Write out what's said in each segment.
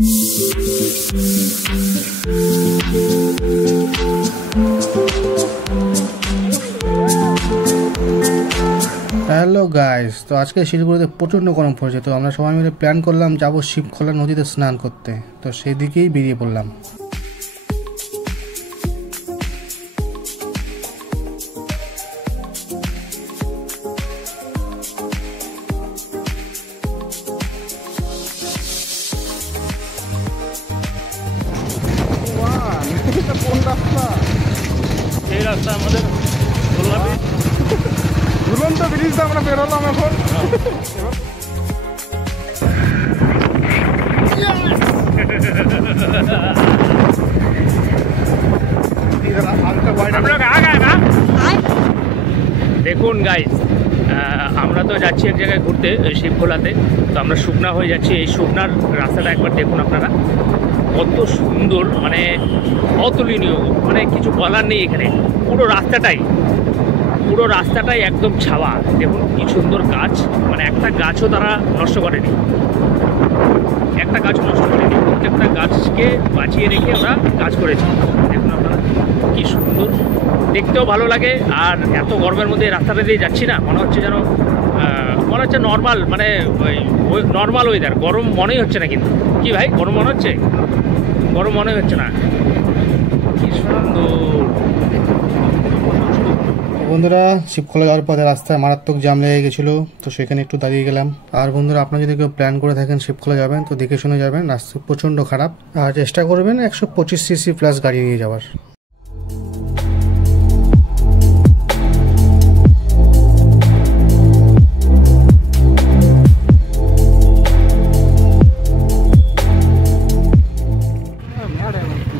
Hello guys, তো আজকে শিলিগুড়িতে প্রচণ্ড গরম পড়েছে। তো আমরা সবাই মিলে প্ল্যান করলাম যাবো শিবখোলা নদীতে স্নান করতে। তো সেই দিকেই বেরিয়ে পড়লাম। এই রাস্তা আমাদের ঝুলন্ত ব্রিজটা আমরা বেরোলাম এখন। দেখুন গাইস, আমরা তো যাচ্ছি এক জায়গায় ঘুরতে শিবখোলাতে। তো আমরা শুকনা হয়ে যাচ্ছি। এই শুকনার রাস্তাটা একবার দেখুন আপনারা, কত সুন্দর, মানে অতুলনীয়, মানে কিছু বলার নেই। এখানে পুরো রাস্তাটাই একদম ছাওয়া। দেখুন কি সুন্দর গাছ, মানে একটা গাছও তারা নষ্ট করেনি, প্রত্যেকটা গাছকে বাঁচিয়ে রেখে ওরা কাজ করেছে। দেখুন আপনারা কি সুন্দর, দেখতেও ভালো লাগে। আর এত গরমের মধ্যে রাস্তাটা দিয়ে যাচ্ছি না, মনে হচ্ছে যেন নর্মাল, মানে নর্মাল ওয়েদার। গরম মনেই হচ্ছে না। কিন্তু কি ভাই, গরম মনে হচ্ছে? গরম মনে হচ্ছে না। কি সুন্দর। বন্ধুরা, শিবখোলা যাওয়ার পথে রাস্তায় মারাত্মক জ্যাম লেগে গেছিলো, তো সেখানে একটু দাঁড়িয়ে গেলাম। আর বন্ধুরা, আপনারা যদি কেউ প্ল্যান করে থাকেন শিবখোলা যাবেন, তো দেখে শুনে যাবেন। রাস্তা প্রচণ্ড খারাপ, আর চেষ্টা করবেন 125 সিসি প্লাস গাড়ি নিয়ে যাওয়ার।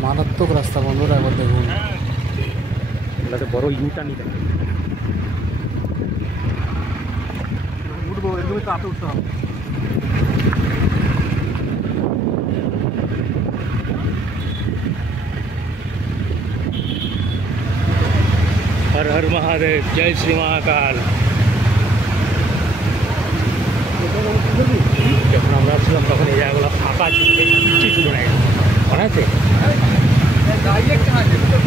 মারাত্মক রাস্তা বন্ধুরা, একবার দেখুন। বড় ইউটা নিতে উঠবো, এরকমই তো উঠতে হবে। হর হর মহাদেব, জয় শ্রী মহাকাল। যখন আমরা আসছিলাম তখন এই জায়গাগুলো ফাঁকা ছিল, কিছু ছিল না, মনে আছে?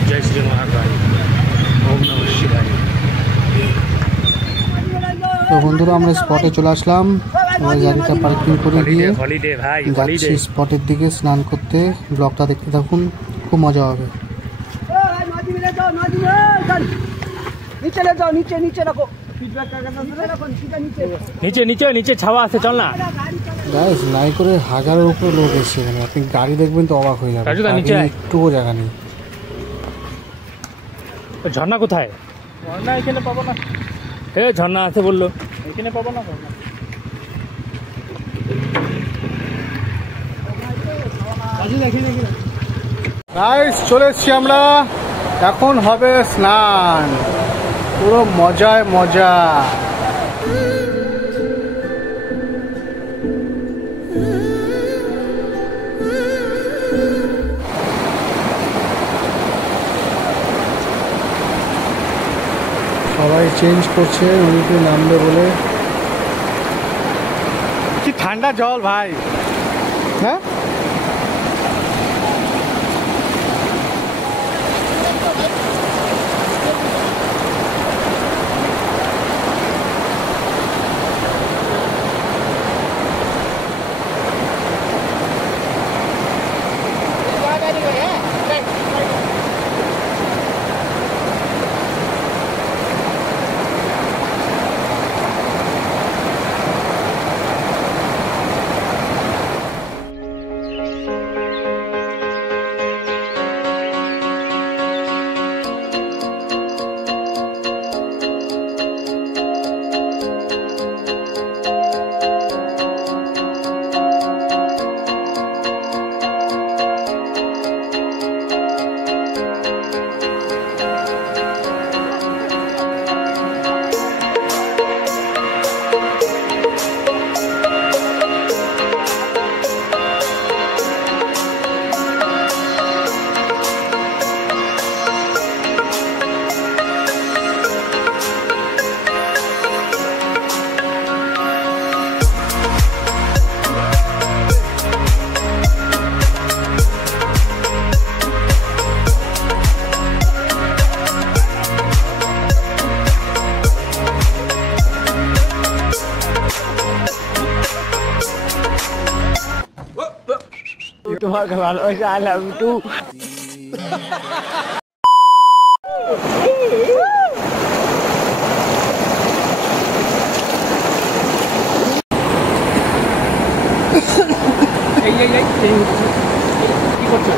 জয় শ্রী মহাকাল, ওম নমঃ শিবায়। তো বন্ধুরা, আমরা স্পটে চলে আসলাম। আমরা গাড়িটা পার্কিং করে দিয়ে যাচ্ছি স্পটের দিকে স্নান করতে। ব্লগটা দেখতে থাকুন, খুব মজা হবে। নিচে ছাওয়া আছে, চল না গাইস। নাই করে হাজারের উপরে লোক এসছে এখানে, আপনি গাড়ি দেখবেন তো অবাক হয়ে যাবে। একটুও জায়গা নেই। ঝর্ণা কোথায়? ঝর্ণা এখানে পাবো না। ঝর্ণা আছে বললো, এখানে পাবো না। গাইস, চলে এসছি আমরা। এখন হবে স্নান, পুরো মজায় মজা। সবাই চেঞ্জ করছে নদীতে নামবে বলে। কি ঠান্ডা জল ভাই, হ্যাঁ তোমাকে ভালোবাসা, আই লাভ ইউ টু। কি করছো?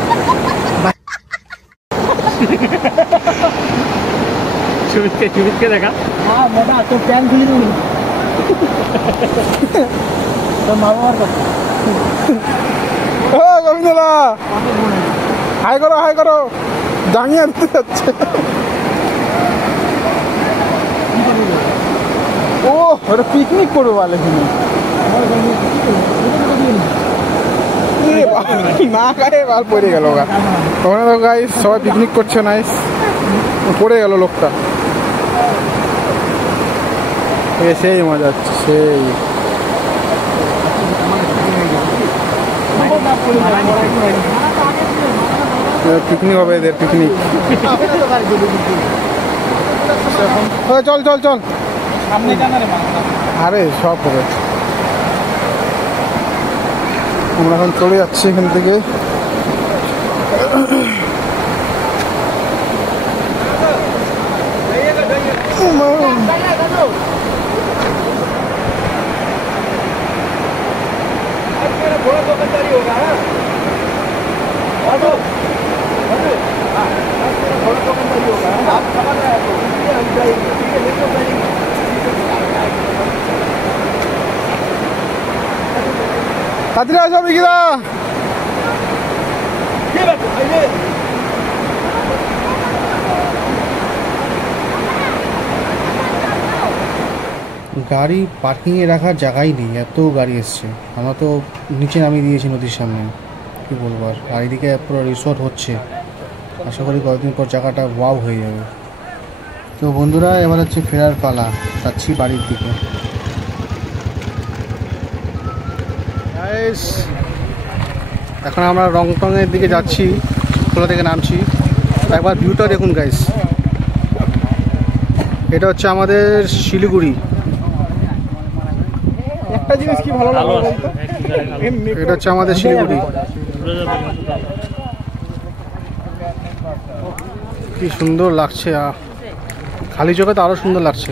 সুমিতকে দেখা। হ্যাঁ মোটা তোর প্যান্ট খুলে দিবি তোর মা বাবার কথা। ও গোবিন্দলা, হাই করো, জাঙিয়ে দিতে যাচ্ছে। ও ওরা পিকনিক করবো বলে কিনে না গায়ে বাল পড়ে গেল। ওখানে তো গাইস সবাই পিকনিক করছে, নাইস। পড়ে গেল লোকটা। সেই মজা হচ্ছে, সেই পিকনিক হবে এদের, পিকনিক। চল চল চল, আরে সব হবে। আমরা এখন চলে যাচ্ছি এখান থেকে। তাড়াতাড়ি আসো বিকিদা। গাড়ি পার্কিংয়ে রাখার জায়গাই নেই, এত গাড়ি এসছে। আমরা তো নিচে নামিয়ে দিয়েছি নদীর সামনে, কী বলবো। আর এদিকে পুরো রিসোর্ট হচ্ছে, আশা করি কয়েকদিন পর জায়গাটা ওয়াও হয়ে যাবে। তো বন্ধুরা, এবার হচ্ছে ফেরার পালা, যাচ্ছি বাড়ির দিকে। এখন আমরা রংটংয়ের দিকে যাচ্ছি, খোলা থেকে নামছি। একবার ভিউটা দেখুন গাইস, এটা হচ্ছে আমাদের শিলিগুড়ি। একটা জিনিস কি ভালো লাগলো, এটা হচ্ছে আমাদের শিলিগুড়ি। কি সুন্দর লাগছে, খালি চোখে তো আরো সুন্দর লাগছে।